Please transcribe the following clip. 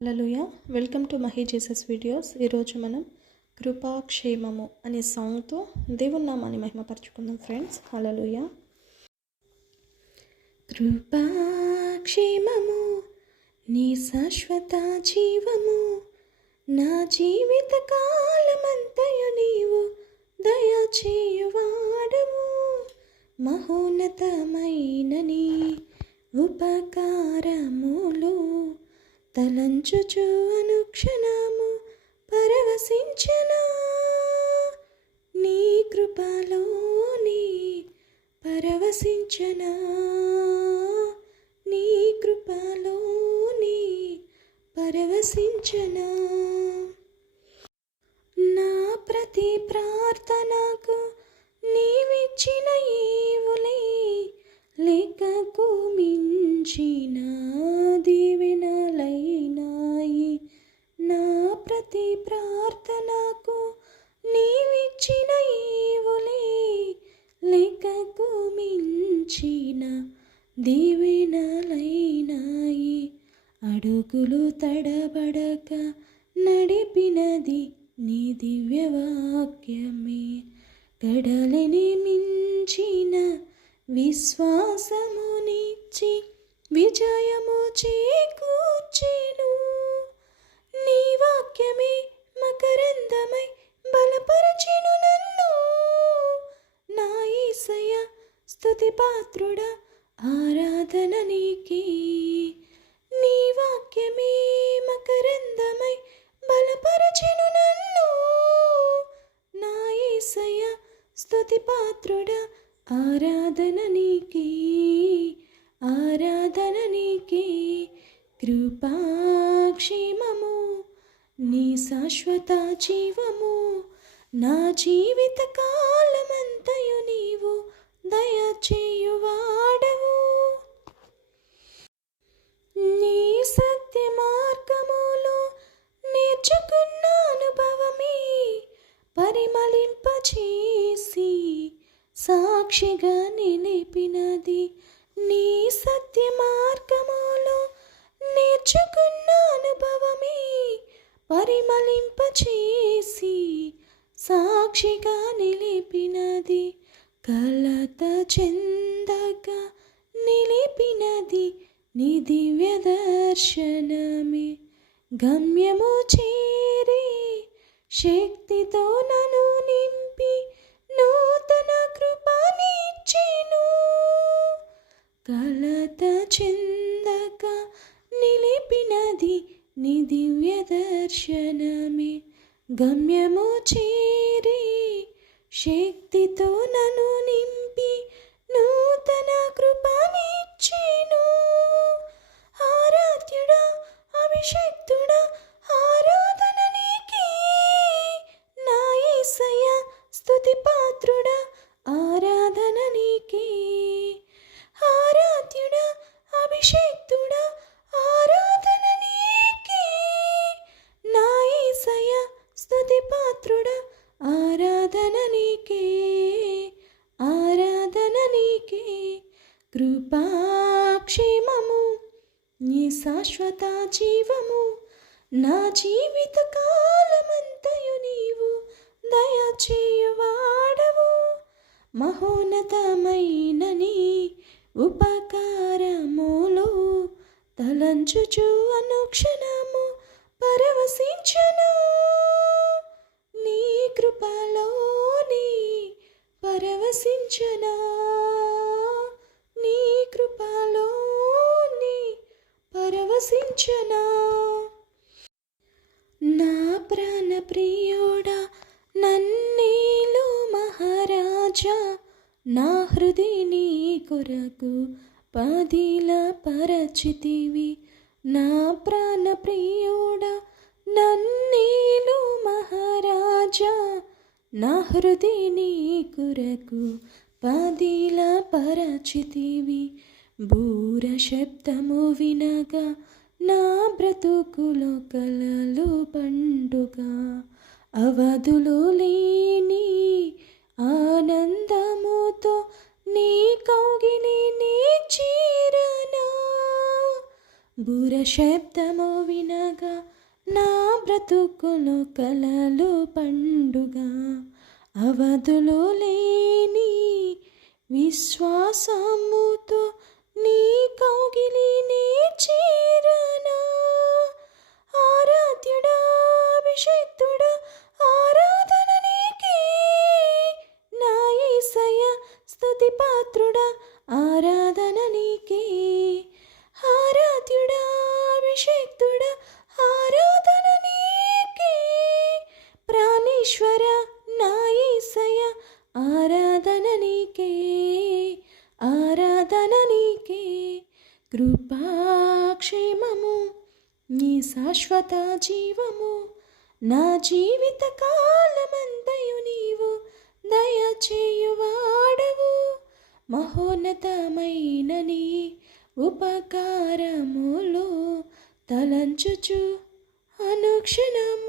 Hallelujah. Welcome to Mahi Jesus videos. ఈరోజు మనం కృపాక్షేమము అనే సాంగ్తో దేవుని నామాన్ని మహిమపరచుకుందాం ఫ్రెండ్స్. హల్లెలూయా. కృపాక్షేమము నీ శాశ్వత జీవము, నా జీవిత కాలమంతయు నీవు దయచేయువాడము. మహోన్నతమైన నీ ఉపకారములు తలంచుచు అనుక్షణము పరవశించనా, నీ కృపలోని పరవశించనా, నీ కృపలోని పరవశించనా. నా ప్రతి ప్రార్థనకు నీవిచ్చిన ఈవులే లెక్కకు మించిన దీవెనలైనాయి. నా ప్రతి ప్రార్థనకు నీవిచ్చిన ఈవులే లెక్కకు మించిన దీవెనలైనాయి. అడుగులు తడబడక నడిపినది నీ దివ్యవాక్యమే, కడలిని మించిన విశ్వాసమునిచ్చి విజయము చేకూర్చెను. నీ వాక్యమే మకరందమై బలపరచెను నన్ను. నా యేసయ్య స్తుతి పాత్రుడా, ఆరాధన నీకే. నీ వాక్యమే మకరందమై బలపరచెను నన్ను. నా యేసయ్య స్తుతి పాత్రుడా, ఆరాధన నీకే, ఆరాధన నీకే. కృపాక్షేమము నీ శాశ్వత జీవము, నా జీవిత కాలమంతయు నీవు దయచేయువాడవు. నీ సత్య మార్గములో నేర్చుకున్న అనుభవమే పరిమళింపచేసి సాక్షిగా నిలిపినది. నీ సత్య మార్గములో నేర్చుకున్న అనుభవమే పరిమళింపచేసి సాక్షిగా నిలిపినది. కలత చెందగా నిలిపినది నీ దివ్య దర్శనమే. గమ్యము చేరి శక్తితో నన్ను నింపి నూతన కృపనిచ్చెను. కలత చెందక నిలిపినది నీ దివ్య దర్శనమే. గమ్యము చేరి శక్తితో నన్ను నింపి నూతన కృపనిచ్చెను. ఆరాధ్యుడా, అభిషక్తుడా, ఆరాధన నీకే. నా యేసయ్య స్తుతి పాత్రుడా, ఆరాధన నీకే. ఆరాధ్యుడా, అభిషక్తుడా, ఆరాధన నీకే. నా యేసయ్య స్తుతి పాత్రుడా, ఆరాధన నీకే, ఆరాధన నీకే. కృపాక్షేమము నీ శాశ్వత జీవము, నా జీవిత కాలమంతయు నీవు దయచేయువాడవు. మహోన్నతమైన నీ ఉపకారములు తలంచుచు అనుక్షణము పరవశించనా, నీ కృపలోని పరవశించనా, నీ కృపలోని పరవశించనా. నా ప్రాణ ప్రియుడా, నన్నేలు మహారాజా, నా హృదయ నీ కొరకు పదిల పరచితివి. నా ప్రాణ ప్రియుడా, నన్నేలు మహారాజా, నా హృదయ నీ కొరకు పదిల పరచితివి. బూర శబ్దము వినగా నా బ్రతుకులో కలలు పండుగ, అవధులు లేని ఆనందముతో నీ కౌగిలి నీ చీరనా. బూర శబ్దము వినగా నా బ్రతుకును కలలు పండుగ, అవధులు లేని విశ్వాసముతో నీ కౌగిలి నీ చేరనా. ఆరాధ్యుడా అభిషిక్తుడా ఆరాధన నీకే, నా యేసయ్య స్తుతి పాత్రుడా ఆరాధన నీకే. ఆరాధ్యుడా అభిషిక్తుడా ఆరాధన నీకే, ప్రాణేశ్వర నా యేసయ్య ఆరాధన నీకే, ఆరాధన నీకే. కృపాక్షేమము నీ శాశ్వత జీవము, నా జీవిత కాలమంతయు నీవు దయచేయువాడవు. మహోన్నతమైన నీ ఉపకారములు తలంచుచు అనుక్షణము